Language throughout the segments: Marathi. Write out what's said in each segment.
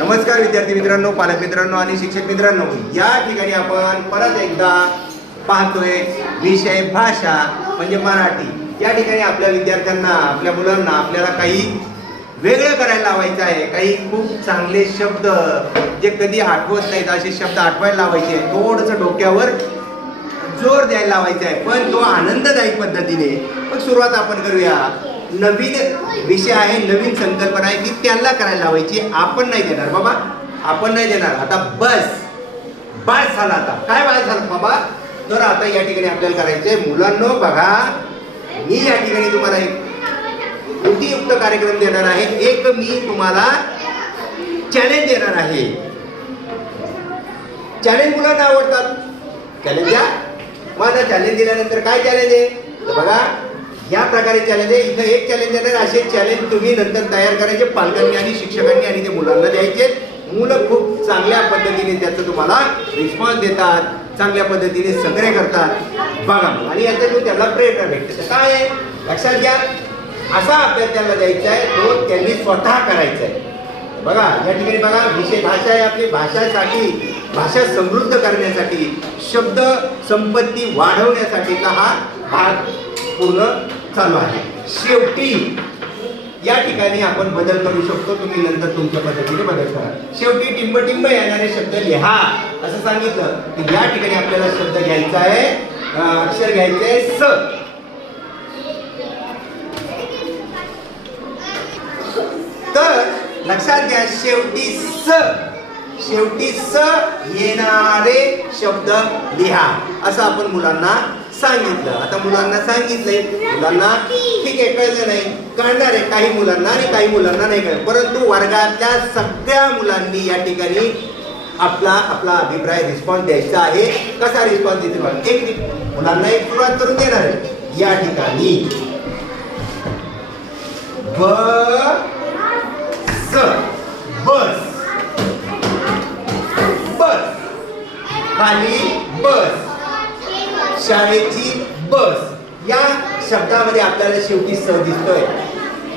नमस्कार विद्यार्थी मित्रांनो पालक मित्रांनो आणि शिक्षक मित्रांनो. या ठिकाणी आपण परत एकदा पाहतोय विषय भाषा म्हणजे मराठी. या ठिकाणी आपल्या विद्यार्थ्यांना आपल्या मुलांना आपल्याला काही वेगळं करायला लावायचं आहे. काही खूप चांगले शब्द जे कधी आठवत नाहीत असे शब्द आठवायला लावायचे आहे. थोडंसं डोक्यावर जोर द्यायला लावायचा आहे. पण तो आनंददायी पद्धतीने. मग सुरुवात आपण करूया. नवीन विषय आहे नवीन संकल्पना आहे ती त्यांना करायला लावायची. आपण नाही देणार. बाबा आपण नाही देणार. आता बस बस झाला आता. काय बस झालं? बाबा तर आता या ठिकाणी आपल्याला करायचंय मुलांनो बघा मी या ठिकाणी तुम्हाला एक कृतीयुक्त कार्यक्रम देणार आहे. एक मी तुम्हाला चॅलेंज देणार आहे. चॅलेंज मुलांना आवडतात. चॅलेंज द्या. माझा चॅलेंज दिल्यानंतर काय चॅलेंज आहे? तर बघा या प्रकारे चॅलेंज आहे. इथं एक चॅलेंज आहे असे चॅलेंज तुम्ही नंतर तयार करायचे. पालकांनी आणि शिक्षकांनी आणि ते मुलांना द्यायचे. मुलं खूप चांगल्या पद्धतीने त्याचं तुम्हाला रिस्पॉन्स देतात चांगल्या पद्धतीने संग्रह करतात. बघा मग. आणि याच्यातून त्याला प्रेरणा भेटते. काय आहे? लक्षात घ्या. असा अभ्यास त्यांना द्यायचा आहे तो त्यांनी स्वतः करायचा आहे. बघा या ठिकाणी बघा विषय भाषा आहे आपली. भाषासाठी भाषा समृद्ध करण्यासाठी शब्द संपत्ती वाढवण्यासाठीचा हा भाग पूर्ण चालू आहे. शेवटी या ठिकाणी आपण बदल करू शकतो. तुम्ही नंतर तुमच्या पद्धतीने बदल करा. शेवटी टिंब टिंब येणारे शब्द लिहा. असं सांगितलं की या ठिकाणी आपल्याला शब्द घ्यायचा आहे. अक्षर घ्यायचं आहे स. तर लक्षात घ्या शेवटी स. शेवटी स येणारे शब्द लिहा. असं आपण मुलांना सांगितलं. आता मुलांना सांगितलंय. मुलांना ठीक आहे कळलं नाही. कळणार आहे काही मुलांना आणि काही मुलांना नाही कळलं परंतु वर्गातल्या सगळ्या मुलांनी या ठिकाणी आपला आपला अभिप्राय रिस्पॉन्स द्यायचा आहे. कसा रिस्पॉन्स देते बघा. एक मुलांना एक सुरुवात करून देणार आहे. या ठिकाणी. बस बस. बस. खाली. शाळेची बस या शब्दामध्ये आपल्याला शेवटी स दिसतोय.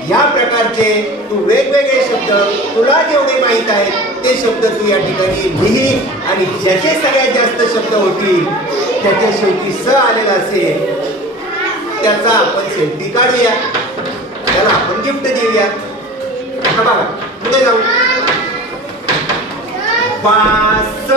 या प्रकारचे तू वेगवेगळे शब्द तुला जेवढे माहीत आहेत ते शब्द तू या ठिकाणी लिही आणि ज्याचे सगळ्यात जास्त शब्द होतील त्याच्या शेवटी स आलेला असेल त्याचा आपण सेल्फी काढूया. त्याला आपण गिफ्ट देऊया. आता बघा पुढे जाऊ. पास